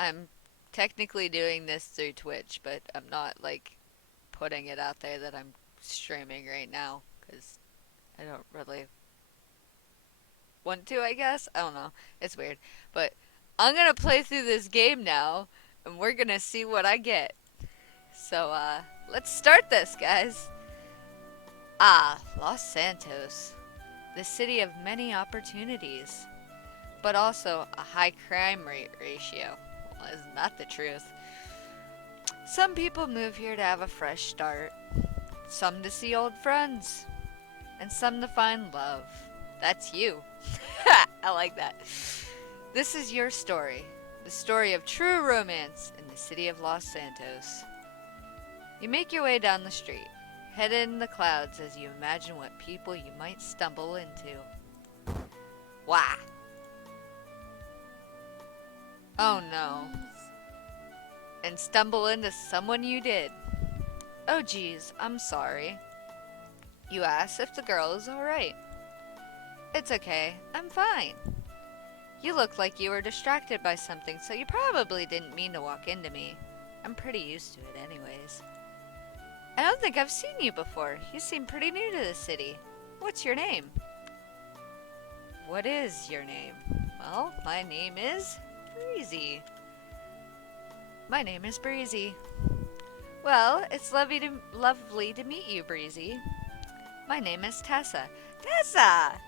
I'm technically doing this through Twitch, but I'm not like putting it out there that I'm streaming right now because I don't really want to, I guess. I don't know. It's weird. But I'm gonna play through this game now and we're gonna see what I get. So, let's start this, guys. Los Santos, the city of many opportunities, but also a high crime rate ratio. Well, isn't that the truth? Some people move here to have a fresh start, some to see old friends, and some to find love. That's you. I like that. This is your story, the story of true romance in the city of Los Santos. You make your way down the street, head in the clouds as you imagine what people you might stumble into. Wah! Oh no. And stumble into someone you did. Oh geez, I'm sorry. You ask if the girl is alright. It's okay, I'm fine. You look like you were distracted by something, so you probably didn't mean to walk into me. I'm pretty used to it anyways. I don't think I've seen you before. You seem pretty new to the city. What's your name? What is your name? Well, my name is Breezy. My name is Breezy. Well, it's lovely to meet you, Breezy. My name is Tessa. Tessa!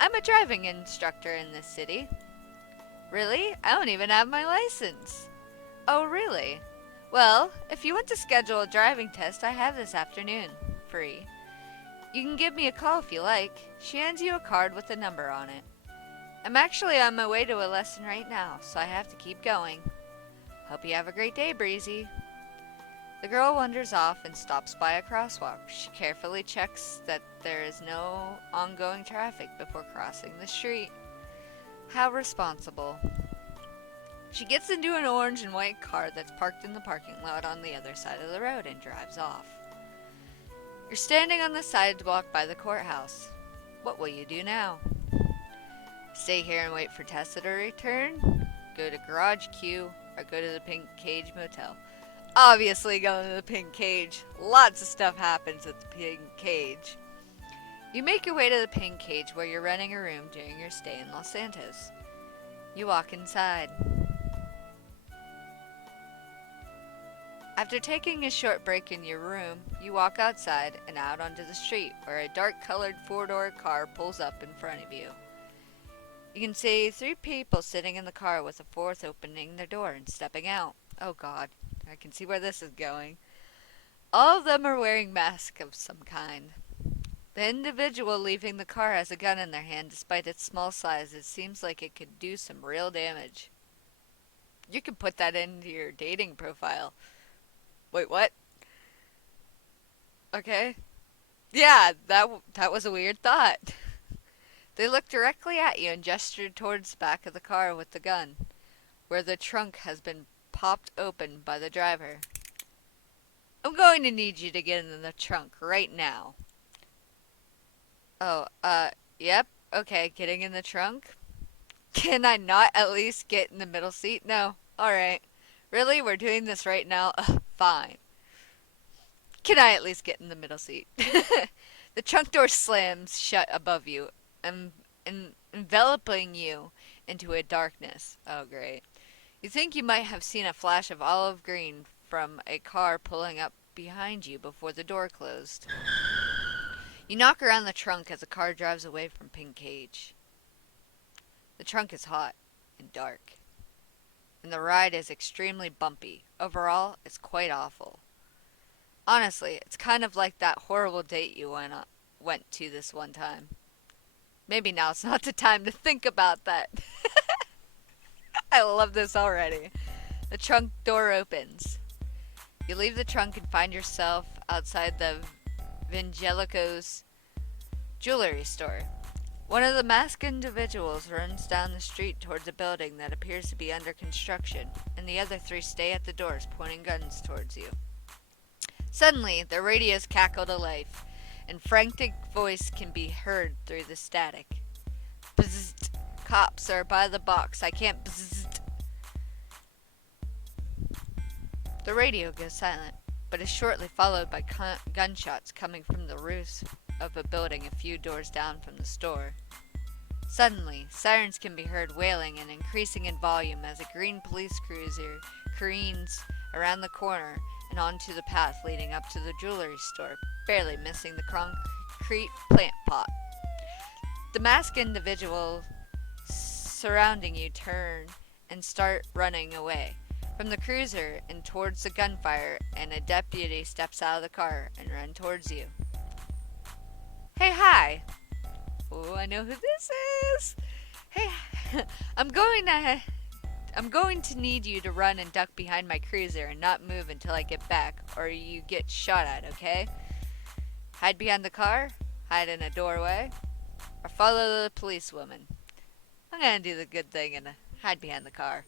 I'm a driving instructor in this city. Really? I don't even have my license. Oh, really? Well, if you want to schedule a driving test, I have this afternoon. Free. You can give me a call if you like. She hands you a card with a number on it. I'm actually on my way to a lesson right now, so I have to keep going. Hope you have a great day, Breezy. The girl wanders off and stops by a crosswalk. She carefully checks that there is no ongoing traffic before crossing the street. How responsible. She gets into an orange and white car that's parked in the parking lot on the other side of the road and drives off. You're standing on the sidewalk by the courthouse. What will you do now? Stay here and wait for Tessa to return? Go to Garage Q or go to the Pink Cage Motel? Obviously going to the Pink Cage. Lots of stuff happens at the Pink Cage. You make your way to the Pink Cage where you're renting a room during your stay in Los Santos. You walk inside. After taking a short break in your room, you walk outside and out onto the street where a dark-colored four-door car pulls up in front of you. You can see 3 people sitting in the car with a 4th opening their door and stepping out. Oh god, I can see where this is going. All of them are wearing masks of some kind. The individual leaving the car has a gun in their hand. Despite its small size, it seems like it could do some real damage. You can put that into your dating profile. Wait, what? Okay. Yeah, that was a weird thought. They look directly at you and gestured towards the back of the car with the gun, where the trunk has been popped open by the driver. I'm going to need you to get in the trunk right now. Oh, yep. Okay, getting in the trunk? Can I not at least get in the middle seat? No. Alright. Really? We're doing this right now? Fine. Can I at least get in the middle seat? The trunk door slams shut above you, enveloping you into a darkness. Oh, great. You think you might have seen a flash of olive green from a car pulling up behind you before the door closed. You knock around the trunk as the car drives away from Pink Cage. The trunk is hot and dark, and the ride is extremely bumpy. Overall, it's quite awful. Honestly, it's kind of like that horrible date you went to this one time. Maybe now's not the time to think about that. I love this already. The trunk door opens. You leave the trunk and find yourself outside the Vangelico's jewelry store. One of the masked individuals runs down the street towards a building that appears to be under construction, and the other 3 stay at the doors pointing guns towards you. Suddenly, the radios cackle to life, and frantic voice can be heard through the static. Bzzzt. Cops are by the box. I can't bzzzt. The radio goes silent, but is shortly followed by gunshots coming from the roof of a building a few doors down from the store. Suddenly, sirens can be heard wailing and increasing in volume as a green police cruiser careens around the corner and onto the path leading up to the jewelry store, barely missing the concrete plant pot. The masked individual surrounding you turn and start running away from the cruiser and towards the gunfire, and a deputy steps out of the car and runs towards you. Hey, hi! Oh, I know who this is! Hey, I'm going to need you to run and duck behind my cruiser and not move until I get back, or you get shot at, okay? Hide behind the car, hide in a doorway, or follow the policewoman. I'm gonna do the good thing and hide behind the car.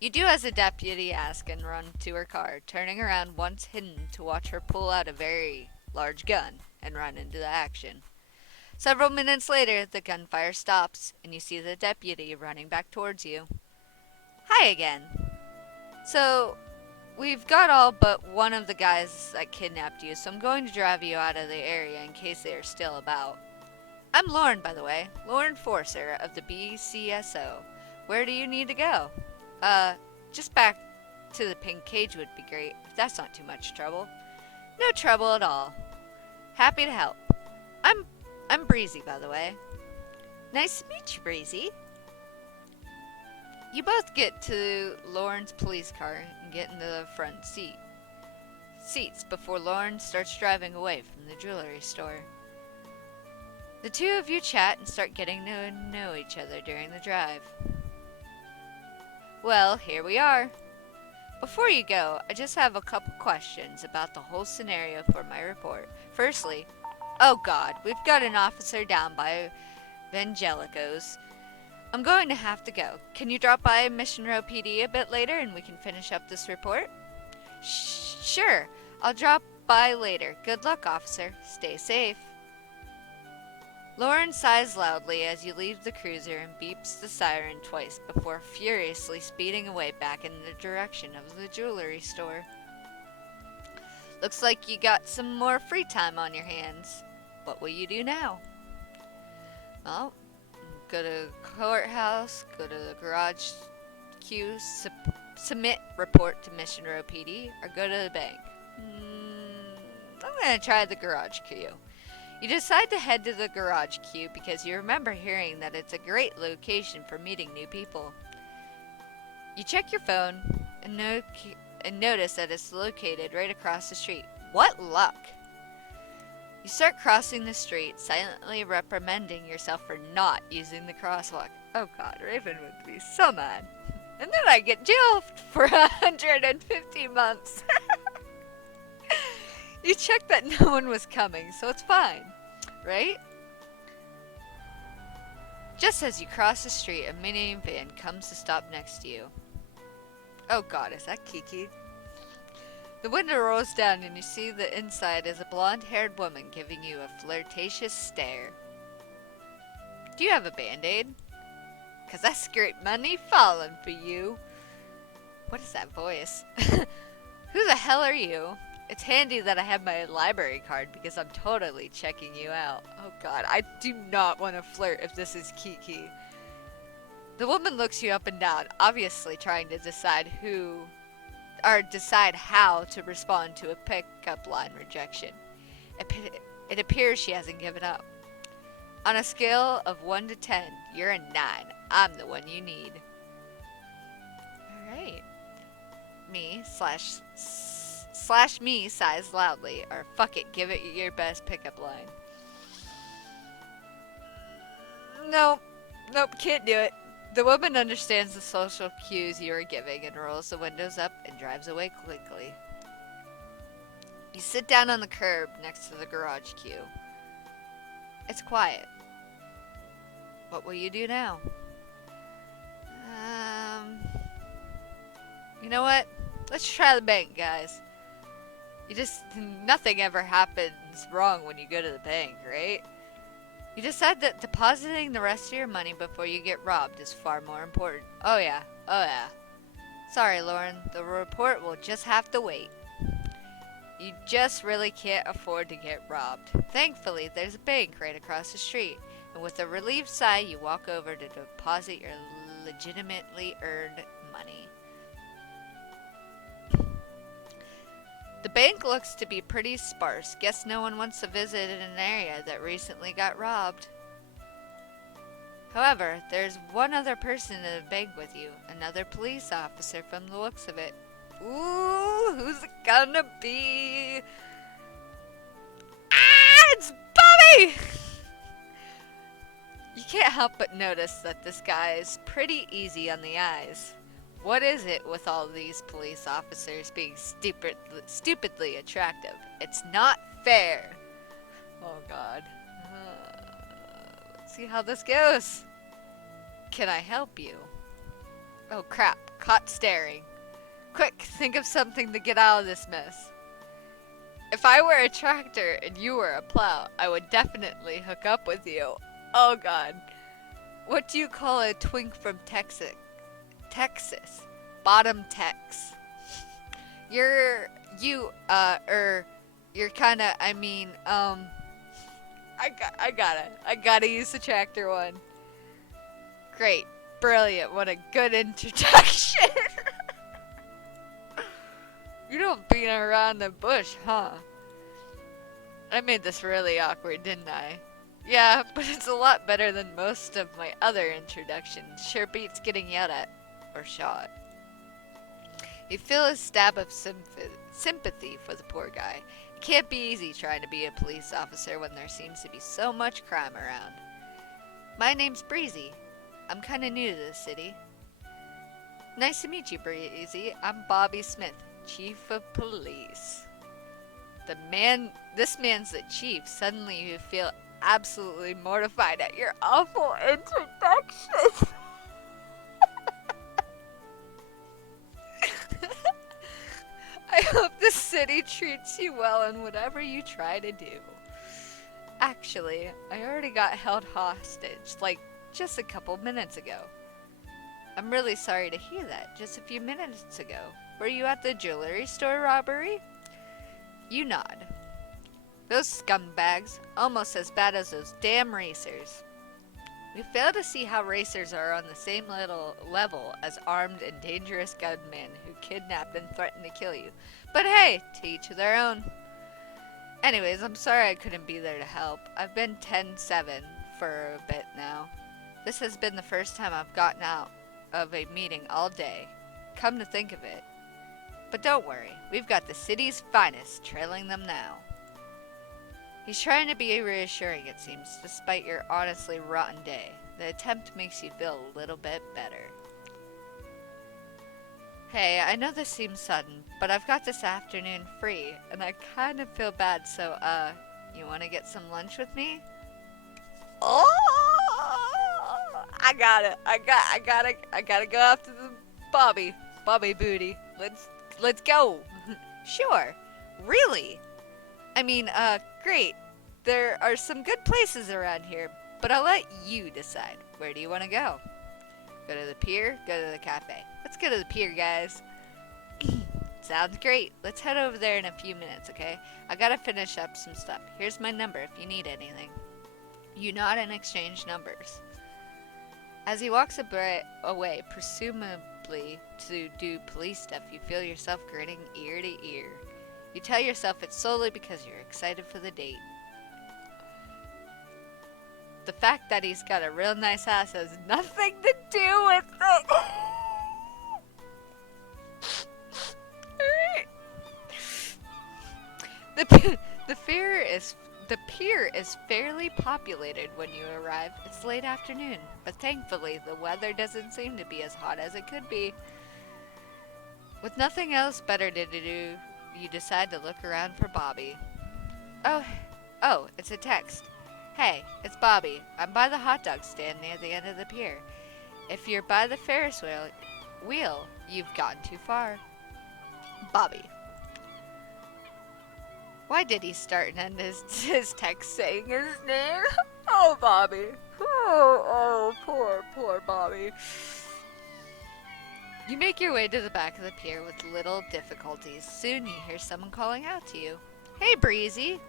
You do as the deputy asks and run to her car, turning around once hidden to watch her pull out a very large gun and run into the action. Several minutes later, the gunfire stops, and you see the deputy running back towards you. Hi again. So, we've got all but one of the guys that kidnapped you, so I'm going to drive you out of the area in case they are still about. I'm Lauren, by the way. Lauren Forcer of the BCSO. Where do you need to go? Just back to the pink cage would be great, if that's not too much trouble. No trouble at all. Happy to help. I'm Breezy, by the way. Nice to meet you, Breezy. You both get to Lauren's police car and get into the front seats before Lauren starts driving away from the jewelry store. The two of you chat and start getting to know each other during the drive. Well, here we are. Before you go, I just have a couple questions about the whole scenario for my report. Firstly, oh god, we've got an officer down by Vangelicos. I'm going to have to go. Can you drop by Mission Row PD a bit later and we can finish up this report? Sure, I'll drop by later. Good luck, officer. Stay safe. Lauren sighs loudly as you leave the cruiser and beeps the siren twice before furiously speeding away back in the direction of the jewelry store. Looks like you got some more free time on your hands. What will you do now? Well, go to the courthouse, go to the garage queue, submit report to Mission Row PD, or go to the bank. I'm going to try the garage queue. You decide to head to the garage queue because you remember hearing that it's a great location for meeting new people. You check your phone and notice that it's located right across the street. What luck! You start crossing the street, silently reprimanding yourself for not using the crosswalk. Oh god, Raven would be so mad. And then I get jailed for 150 months. You check that no one was coming, so it's fine, right? Just as you cross the street, a minivan comes to stop next to you. Oh god, is that Kiki? The window rolls down and you see the inside is a blonde-haired woman giving you a flirtatious stare. Do you have a band-aid? 'Cause that's great money falling for you. What is that voice? Who the hell are you? It's handy that I have my library card because I'm totally checking you out. Oh god, I do not want to flirt if this is Kiki. The woman looks you up and down, obviously trying to decide how to respond to a pickup line rejection. It appears she hasn't given up. On a scale of 1 to 10, you're a 9. I'm the one you need. Alright. Me slash me sighs loudly, or fuck it, give it your best pickup line. Nope, can't do it. The woman understands the social cues you are giving and rolls the windows up and drives away quickly. You sit down on the curb next to the garage queue. It's quiet. What will you do now? You know what? Let's try the bank, guys. Nothing ever happens wrong when you go to the bank, right? You decide that depositing the rest of your money before you get robbed is far more important. Oh yeah. Sorry, Lauren, the report will just have to wait. You just really can't afford to get robbed. Thankfully, there's a bank right across the street, and with a relieved sigh, you walk over to deposit your legitimately earned money. The bank looks to be pretty sparse. Guess no one wants to visit an area that recently got robbed. However, there's one other person in the bank with you, another police officer from the looks of it. Ooh, who's it gonna be? Ah, it's Bobby! You can't help but notice that this guy is pretty easy on the eyes. What is it with all these police officers being stupidly attractive? It's not fair. Oh God. Let's see how this goes. Can I help you? Oh crap, caught staring. Quick, think of something to get out of this mess. If I were a tractor and you were a plow, I would definitely hook up with you. Oh God. What do you call a twink from Texas? Bottom Tex. You're kinda, I gotta use the tractor one. Great. Brilliant. What a good introduction. You don't beat around the bush, huh? I made this really awkward, didn't I? Yeah, but it's a lot better than most of my other introductions. Sure beats getting yelled at or shot. You feel a stab of sympathy for the poor guy. It can't be easy trying to be a police officer when there seems to be so much crime around. My name's Breezy. I'm kinda new to this city. Nice to meet you, Breezy. I'm Bobby Smith, Chief of Police. This man's the chief. Suddenly you feel absolutely mortified at your awful introduction. I hope the city treats you well in whatever you try to do. Actually, I already got held hostage, like just a couple minutes ago. I'm really sorry to hear that. Just a few minutes ago. Were you at the jewelry store robbery? You nod. Those scumbags, almost as bad as those damn racers. We fail to see how racers are on the same level as armed and dangerous gunmen who kidnap and threaten to kill you. But hey, to each their own. Anyways, I'm sorry I couldn't be there to help. I've been 10-7 for a bit now. This has been the first time I've gotten out of a meeting all day. Come to think of it. But don't worry, we've got the city's finest trailing them now. He's trying to be reassuring, it seems, despite your honestly rotten day. The attempt makes you feel a little bit better. Hey, I know this seems sudden, but I've got this afternoon free, and I kind of feel bad, so, you want to get some lunch with me? Oh! I gotta go after the Bobby booty. Let's go. Sure. Really? I mean, great. There are some good places around here, but I'll let you decide. Where do you want to go? Go to the pier? Go to the cafe? Let's go to the pier, guys. Sounds great. Let's head over there in a few minutes, okay? I gotta finish up some stuff. Here's my number if you need anything. You nod and exchange numbers. As he walks away, presumably to do police stuff, you feel yourself grinning ear to ear. You tell yourself it's solely because you're excited for the date. The fact that he's got a real nice ass has nothing to do with it. The pier is fairly populated when you arrive. It's late afternoon, but thankfully the weather doesn't seem to be as hot as it could be. With nothing else better to do, you decide to look around for Bobby. Oh, it's a text. Hey, it's Bobby. I'm by the hot dog stand near the end of the pier. If you're by the Ferris wheel, you've gotten too far. Bobby. Why did he start and end his text saying his name? Oh, Bobby. Oh, poor Bobby. You make your way to the back of the pier with little difficulties. Soon you hear someone calling out to you. Hey, Breezy.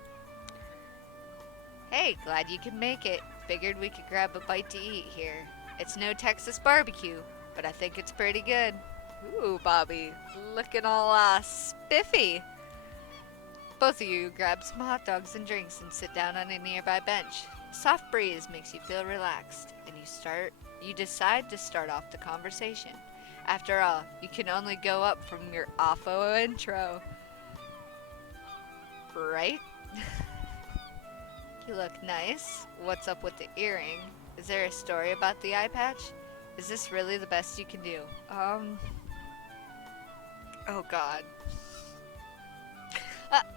Hey, glad you can make it. Figured we could grab a bite to eat here. It's no Texas barbecue, but I think it's pretty good. Ooh, Bobby, looking all spiffy. Both of you grab some hot dogs and drinks and sit down on a nearby bench. A soft breeze makes you feel relaxed, and you decide to start off the conversation. After all, you can only go up from your awful intro. Right? You look nice. What's up with the earring? Is there a story about the eye patch? Is this really the best you can do? Oh God.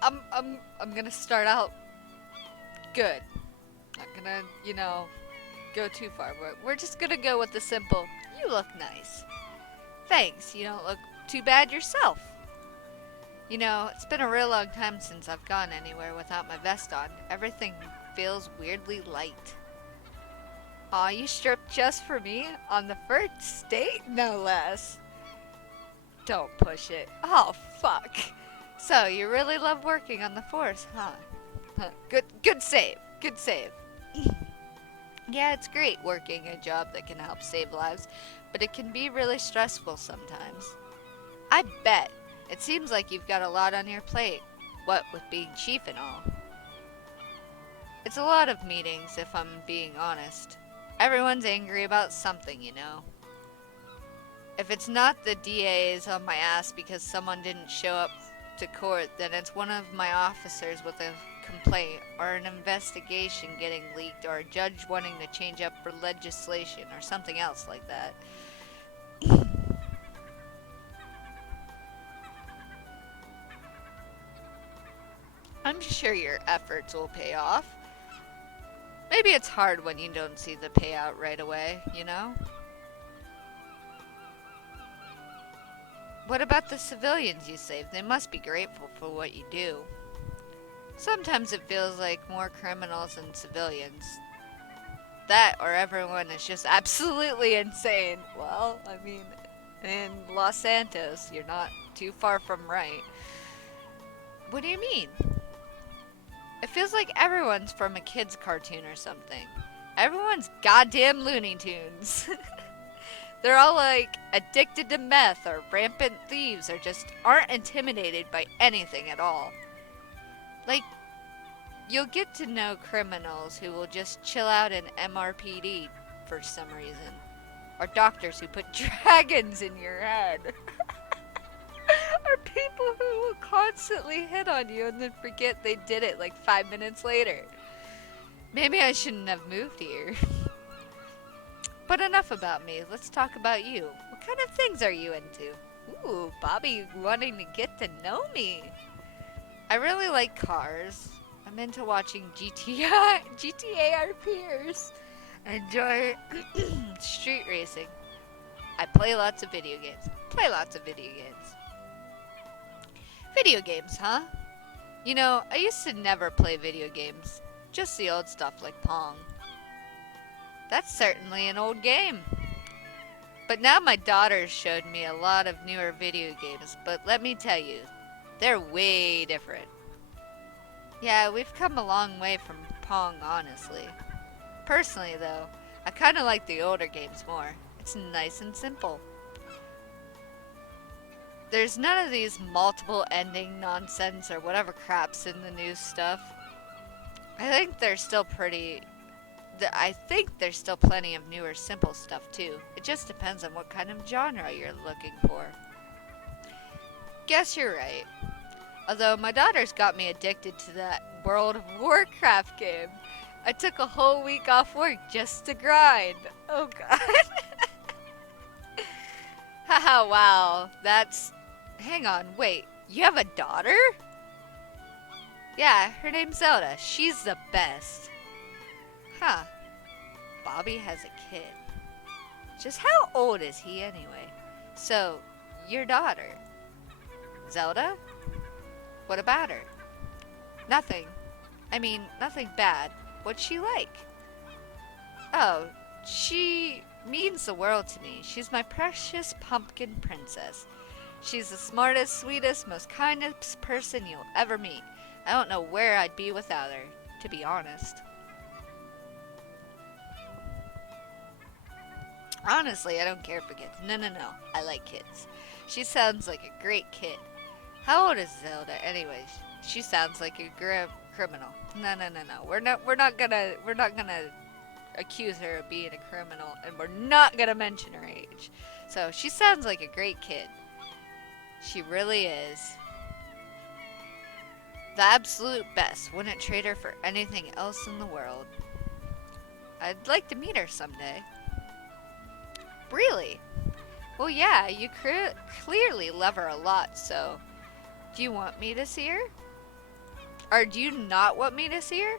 I'm gonna start out good. Not gonna, go too far, but we're just gonna go with the simple, you look nice. Thanks, you don't look too bad yourself. It's been a real long time since I've gone anywhere without my vest on. Everything feels weirdly light. Aw, you stripped just for me? On the first date, no less. Don't push it. Oh, fuck. So, you really love working on the force, huh? Good save. Good save. Yeah, it's great working a job that can help save lives, but it can be really stressful sometimes. I bet. It seems like you've got a lot on your plate. What with being chief and all. It's a lot of meetings, if I'm being honest. Everyone's angry about something, If it's not the DA's on my ass because someone didn't show up to court, then it's one of my officers with a complaint, or an investigation getting leaked, or a judge wanting to change up for legislation, or something else like that. I'm sure your efforts will pay off. Maybe it's hard when you don't see the payout right away, What about the civilians you saved? They must be grateful for what you do. Sometimes it feels like more criminals than civilians. That or everyone is just absolutely insane. Well, I mean, in Los Santos, you're not too far from right. What do you mean? It feels like everyone's from a kid's cartoon or something. Everyone's goddamn Looney Tunes. They're all like addicted to meth or rampant thieves or just aren't intimidated by anything at all. Like, you'll get to know criminals who will just chill out in MRPD for some reason. Or doctors who put dragons in your head. Or people who will constantly hit on you and then forget they did it like 5 minutes later. Maybe I shouldn't have moved here. But enough about me. Let's talk about you. What kind of things are you into? Ooh, Bobby wanting to get to know me. I really like cars. I'm into watching GTA RPers. I enjoy street racing. I play lots of video games. Video games, huh? I used to never play video games. Just the old stuff like Pong. That's certainly an old game. But now my daughters showed me a lot of newer video games, but let me tell you, they're way different. Yeah, we've come a long way from Pong, honestly. Personally, though, I kind of like the older games more. It's nice and simple. There's none of these multiple ending nonsense or whatever crap's in the new stuff. I think there's still plenty of newer simple stuff too. It just depends on what kind of genre you're looking for. Guess you're right. Although my daughter's got me addicted to that World of Warcraft game. I took a whole week off work just to grind. Oh god. Haha, wow. Hang on, wait. You have a daughter? Yeah, her name's Zelda. She's the best. Huh. Bobby has a kid. Just how old is he anyway? So, your daughter. Zelda? What about her? Nothing. I mean, nothing bad. What's she like? Oh, she means the world to me. She's my precious pumpkin princess. She's the smartest, sweetest, most kindest person you'll ever meet. I don't know where I'd be without her, to be honest. Honestly, I don't care for kids. No, no, no. I like kids. She sounds like a great kid. How old is Zelda, anyways? She sounds like a criminal. No, no, no, no. We're not gonna accuse her of being a criminal, and we're not gonna mention her age. So she sounds like a great kid. She really is. The absolute best. Wouldn't trade her for anything else in the world. I'd like to meet her someday. Really? Well, yeah, you clearly love her a lot, so do you want me to see her? Or do you not want me to see her?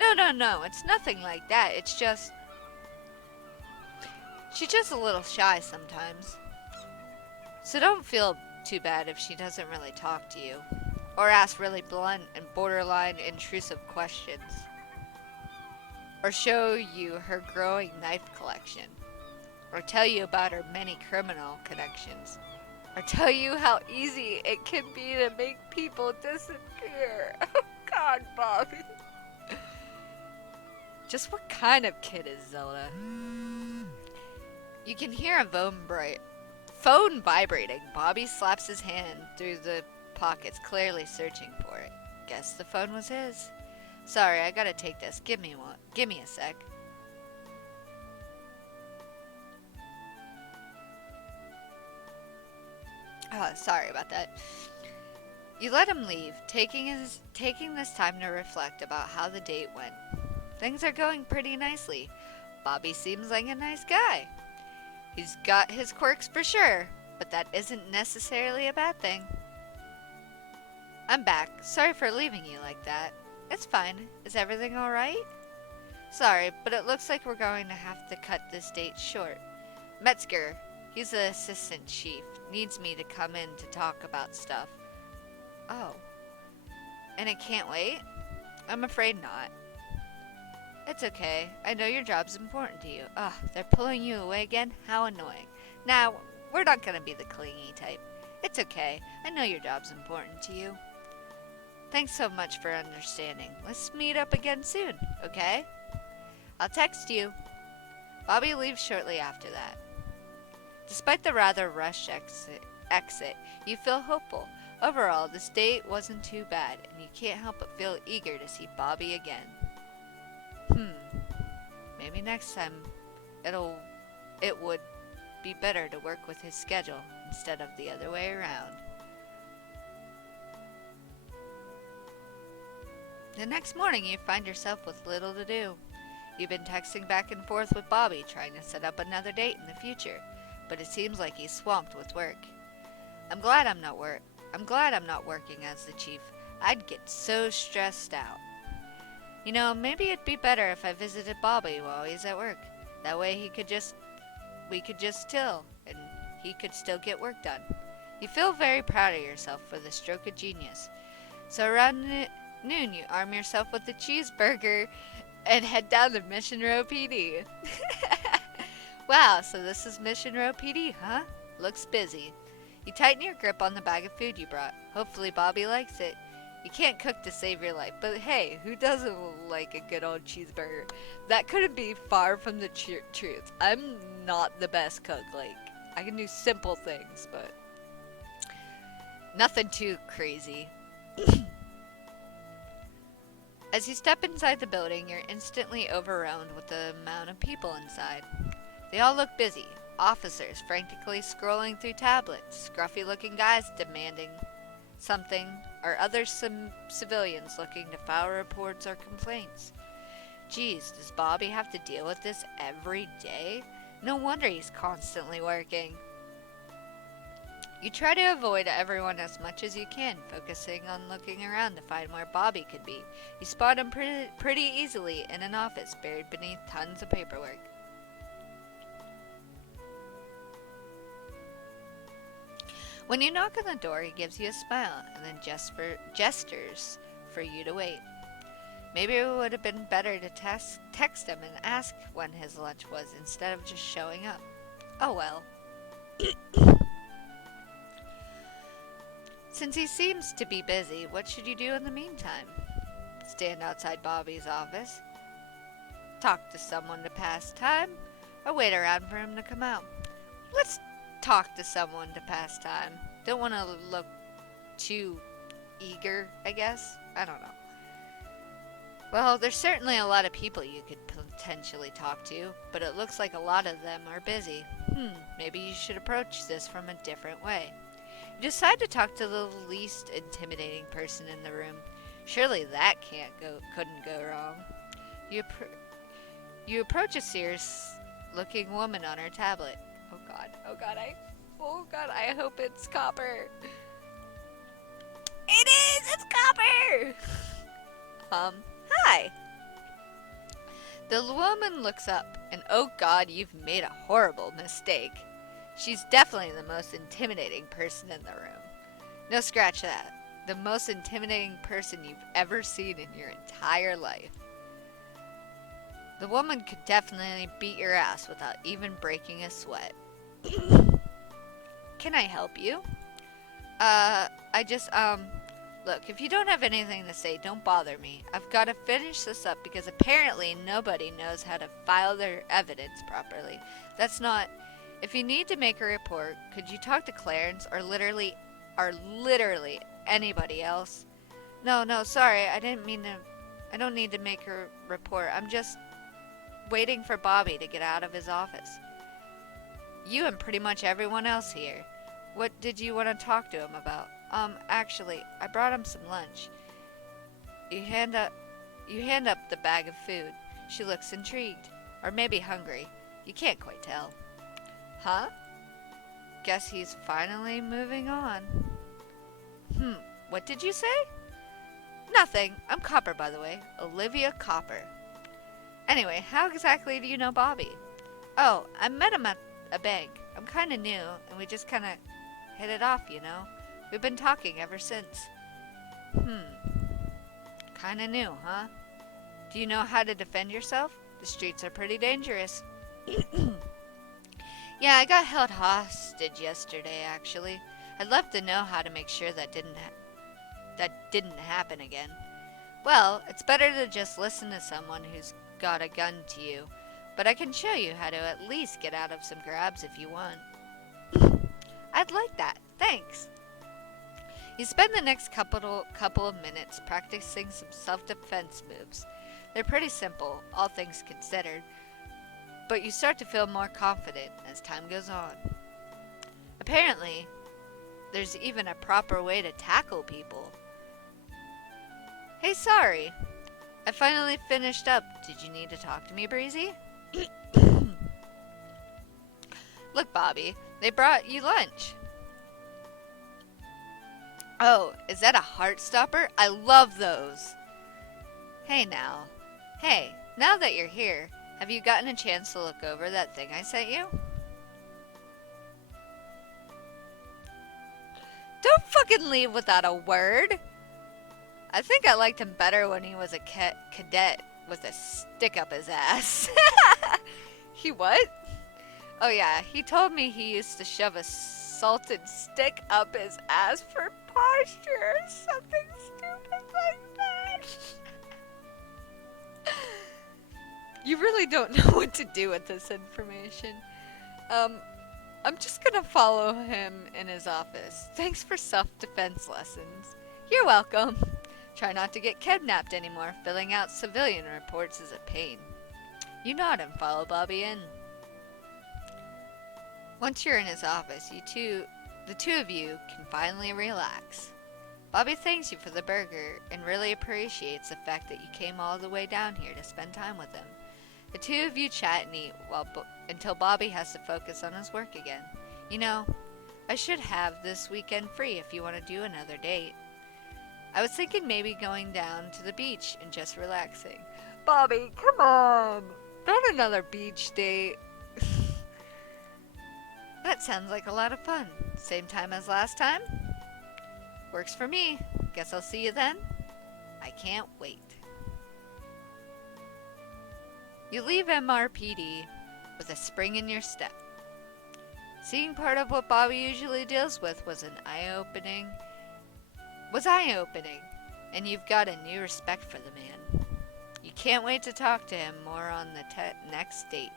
No, no, no, it's nothing like that. It's just. She's just a little shy sometimes. So don't feel too bad if she doesn't really talk to you, or ask really blunt and borderline intrusive questions, or show you her growing knife collection, or tell you about her many criminal connections, or tell you how easy it can be to make people disappear. Oh God, Bobby. Just what kind of kid is Zelda? You can hear a phone vibrating. Bobby slaps his hand through the pockets, clearly searching for it. Guess the phone was his. Sorry, I gotta take this. Give me one. Give me a sec. Oh, sorry about that. You let him leave, taking this time to reflect about how the date went. Things are going pretty nicely. Bobby seems like a nice guy. He's got his quirks for sure, but that isn't necessarily a bad thing. I'm back. Sorry for leaving you like that. It's fine. Is everything alright? Sorry, but it looks like we're going to have to cut this date short. Metzger, he's the assistant chief, needs me to come in to talk about stuff. Oh. And it can't wait? I'm afraid not. It's okay. I know your job's important to you. Ugh, they're pulling you away again? How annoying. Now, we're not gonna be the clingy type. It's okay. I know your job's important to you. Thanks so much for understanding. Let's meet up again soon, okay? I'll text you. Bobby leaves shortly after that. Despite the rather rushed exit, you feel hopeful. Overall, this date wasn't too bad, and you can't help but feel eager to see Bobby again. Maybe next time it would be better to work with his schedule instead of the other way around. The next morning you find yourself with little to do. You've been texting back and forth with Bobby trying to set up another date in the future, but it seems like he's swamped with work. I'm glad I'm not working as the chief. I'd get so stressed out. You know, maybe it'd be better if I visited Bobby while he's at work. That way we could just chill, and he could still get work done. You feel very proud of yourself for the stroke of genius. So around noon, you arm yourself with a cheeseburger and head down to Mission Row PD. Wow, so this is Mission Row PD, huh? Looks busy. You tighten your grip on the bag of food you brought. Hopefully Bobby likes it. You can't cook to save your life, but hey, who doesn't like a good old cheeseburger? That couldn't be far from the truth. I'm not the best cook. Like, I can do simple things, but nothing too crazy. As you step inside the building, you're instantly overwhelmed with the amount of people inside. They all look busy. Officers frantically scrolling through tablets, scruffy-looking guys demanding something, or other civilians looking to file reports or complaints. Geez, does Bobby have to deal with this every day? No wonder he's constantly working. You try to avoid everyone as much as you can, focusing on looking around to find where Bobby could be. You spot him pretty easily in an office buried beneath tons of paperwork. When you knock on the door, he gives you a smile and then gestures for you to wait. Maybe it would have been better to text him and ask when his lunch was instead of just showing up. Oh well. Since he seems to be busy, what should you do in the meantime? Stand outside Bobby's office, talk to someone to pass time, or wait around for him to come out? Let's talk to someone to pass time. Don't want to look too eager, I guess. I don't know. Well, there's certainly a lot of people you could potentially talk to, but it looks like a lot of them are busy. Maybe you should approach this from a different way. You decide to talk to the least intimidating person in the room. Surely that couldn't go wrong. You approach a serious-looking woman on her tablet. Oh God, I hope it's Copper. It is! It's Copper! Hi. The woman looks up, and oh God, you've made a horrible mistake. She's definitely the most intimidating person in the room. No, scratch that. The most intimidating person you've ever seen in your entire life. The woman could definitely beat your ass without even breaking a sweat. Can I help you? Look, if you don't have anything to say, don't bother me. I've got to finish this up because apparently nobody knows how to file their evidence properly. That's not... If you need to make a report, could you talk to Clarence or literally anybody else? No, sorry, I don't need to make a report. I'm just waiting for Bobby to get out of his office. You and pretty much everyone else here. What did you want to talk to him about? Actually, I brought him some lunch. You hand up the bag of food. She looks intrigued. Or maybe hungry. You can't quite tell. Huh? Guess he's finally moving on. What did you say? Nothing. I'm Copper, by the way. Olivia Copper. Anyway, how exactly do you know Bobby? Oh, I met him at a bank. I'm kind of new, and we just kind of hit it off, you know? We've been talking ever since. Kinda new, huh? Do you know how to defend yourself? The streets are pretty dangerous. Yeah, I got held hostage yesterday, actually. I'd love to know how to make sure that didn't happen again. Well, it's better to just listen to someone who's got a gun to you. But I can show you how to at least get out of some grabs if you want. I'd like that. Thanks. You spend the next couple of minutes practicing some self-defense moves. They're pretty simple, all things considered, but you start to feel more confident as time goes on. Apparently, there's even a proper way to tackle people. Hey, sorry. I finally finished up. Did you need to talk to me, Breezy? Look, Bobby, they brought you lunch. Oh, is that a heart stopper? I love those. Hey, now that you're here, have you gotten a chance to look over that thing I sent you? Don't fucking leave without a word. I think I liked him better when he was a cadet with a stick up his ass. He what? Oh yeah, he told me he used to shove a salted stick up his ass for posture or something stupid like that. You really don't know what to do with this information. I'm just gonna follow him in his office. Thanks for self-defense lessons. You're welcome. Try not to get kidnapped anymore. Filling out civilian reports is a pain. You nod and follow Bobby in. Once you're in his office, the two of you can finally relax. Bobby thanks you for the burger and really appreciates the fact that you came all the way down here to spend time with him. The two of you chat and eat until Bobby has to focus on his work again. You know, I should have this weekend free if you want to do another date. I was thinking maybe going down to the beach and just relaxing. Bobby, come on! Not another beach date. That sounds like a lot of fun. Same time as last time? Works for me. Guess I'll see you then. I can't wait. You leave MRPD with a spring in your step. Seeing part of what Bobby usually deals with was eye-opening, and you've got a new respect for the man. You can't wait to talk to him more on the next date.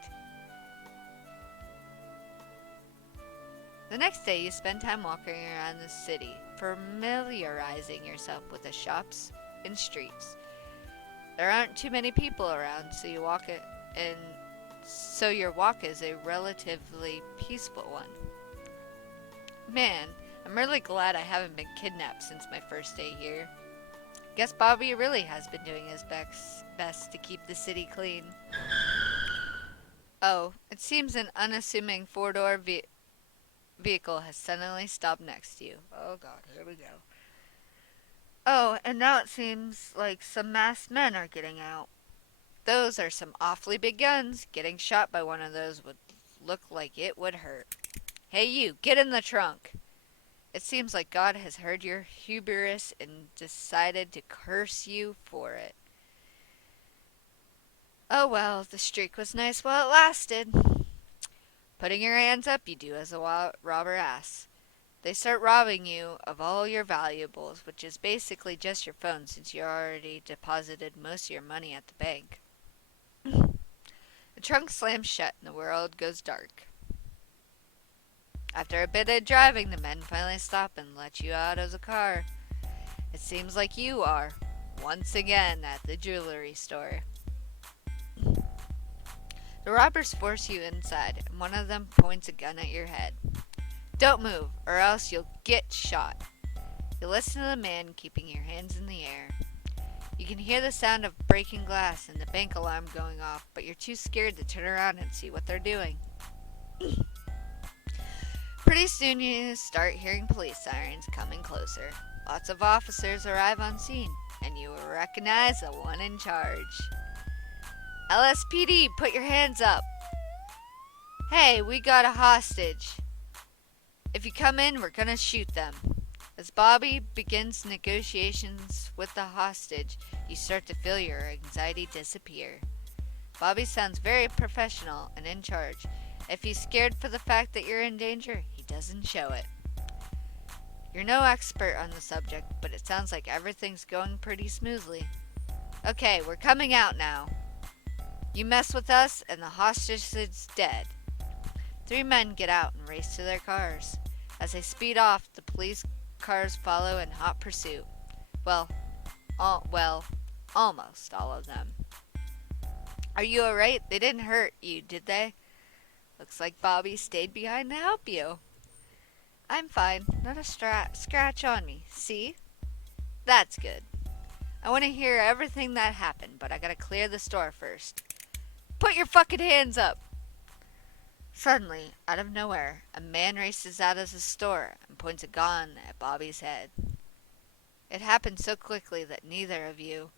The next day, you spend time walking around the city, familiarizing yourself with the shops and streets. There aren't too many people around, so your walk is a relatively peaceful one. Man, I'm really glad I haven't been kidnapped since my first day here. Guess Bobby really has been doing his best to keep the city clean. Oh, it seems an unassuming four-door vehicle has suddenly stopped next to you. Oh god, here we go. Oh, and now it seems like some masked men are getting out. Those are some awfully big guns. Getting shot by one of those would look like it would hurt. Hey you, get in the trunk. It seems like God has heard your hubris and decided to curse you for it. Oh well, the streak was nice while it lasted. Putting your hands up, you do as a robber asks. They start robbing you of all your valuables, which is basically just your phone since you already deposited most of your money at the bank. The trunk slams shut and the world goes dark. After a bit of driving, the men finally stop and let you out of the car. It seems like you are, once again, at the jewelry store. The robbers force you inside, and one of them points a gun at your head. Don't move, or else you'll get shot. You listen to the man keeping your hands in the air. You can hear the sound of breaking glass and the bank alarm going off, but you're too scared to turn around and see what they're doing. Pretty soon you start hearing police sirens coming closer. Lots of officers arrive on scene, and you will recognize the one in charge. LSPD, put your hands up. Hey, we got a hostage. If you come in, we're gonna shoot them. As Bobby begins negotiations with the hostage, you start to feel your anxiety disappear. Bobby sounds very professional and in charge. If he's scared for the fact that you're in danger, he doesn't show it. You're no expert on the subject, but it sounds like everything's going pretty smoothly. Okay, we're coming out now. You mess with us and the hostage is dead. 3 men get out and race to their cars. As they speed off, the police cars follow in hot pursuit. Almost all of them. Are you alright? They didn't hurt you, did they? Looks like Bobby stayed behind to help you. I'm fine. Not a scratch on me. See? That's good. I want to hear everything that happened, but I gotta clear the store first. Put your fucking hands up! Suddenly, out of nowhere, a man races out of the store and points a gun at Bobby's head. It happened so quickly that neither of you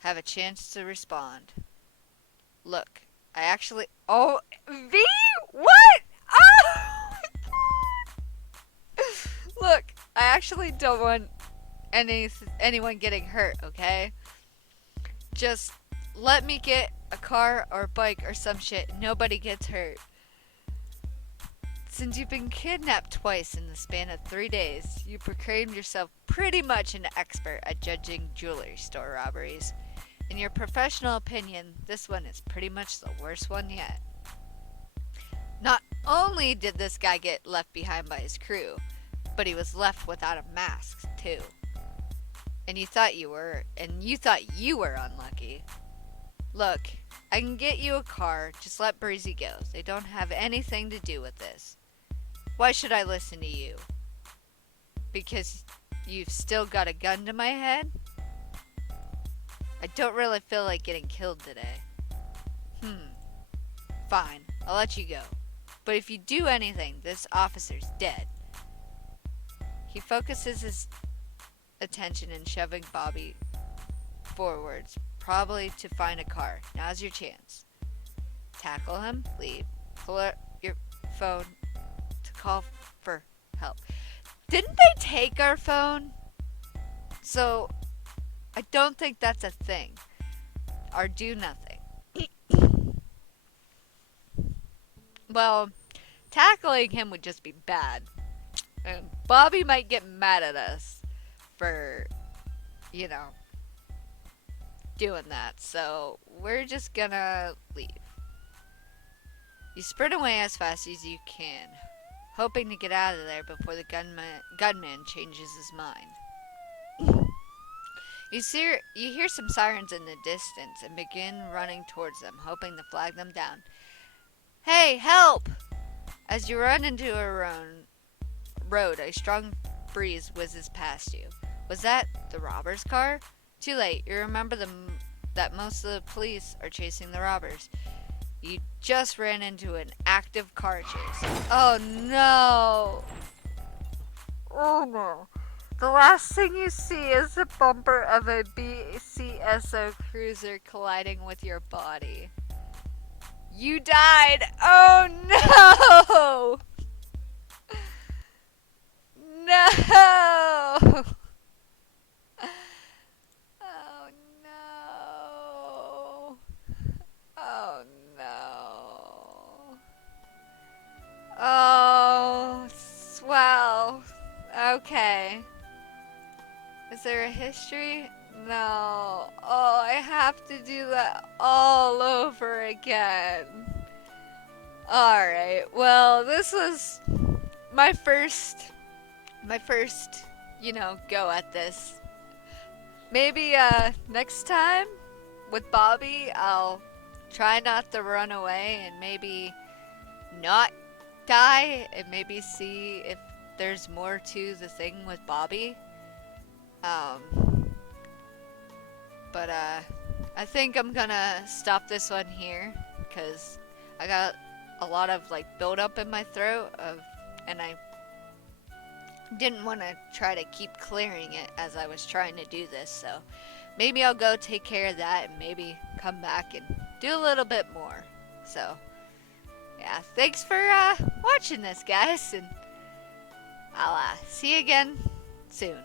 have a chance to respond. Look, I actually... Oh, V? What? Oh! Look, I actually don't want anyone getting hurt, okay? Just let me get a car or bike or some shit. Nobody gets hurt. Since you've been kidnapped twice in the span of 3 days, you proclaimed yourself pretty much an expert at judging jewelry store robberies. In your professional opinion, this one is pretty much the worst one yet. Not only did this guy get left behind by his crew, but he was left without a mask, too. And you thought you were unlucky. Look, I can get you a car, just let Breezy go. They don't have anything to do with this. Why should I listen to you? Because you've still got a gun to my head? I don't really feel like getting killed today. Fine, I'll let you go. But if you do anything, this officer's dead. He focuses his attention in shoving Bobby forwards, probably to find a car. Now's your chance. Tackle him, leave, pull out your phone to call for help. Didn't they take our phone? So, I don't think that's a thing. Or do nothing. Well, tackling him would just be bad. And Bobby might get mad at us for, you know, doing that. So we're just gonna leave. You sprint away as fast as you can, hoping to get out of there before the gunman changes his mind. You hear some sirens in the distance and begin running towards them, hoping to flag them down. Hey, help! As you run into a road, a strong breeze whizzes past you. Was that the robber's car? Too late. You remember that most of the police are chasing the robbers. You just ran into an active car chase. Oh no! Oh no. The last thing you see is the bumper of a BCSO cruiser colliding with your body. You died! Oh no! No! Oh no! Oh no! Oh, swell. Okay. Is there a history? No. Oh, I have to do that all over again. Alright, well, this was my first, go at this. Maybe, next time with Bobby, I'll try not to run away and maybe not die and maybe see if there's more to the thing with Bobby. Um, but I think I'm gonna stop this one here because I got a lot of like build up in my throat and I didn't want to try to keep clearing it as I was trying to do this. So maybe I'll go take care of that and maybe come back and do a little bit more. So yeah, thanks for watching this, guys, and I'll see you again soon.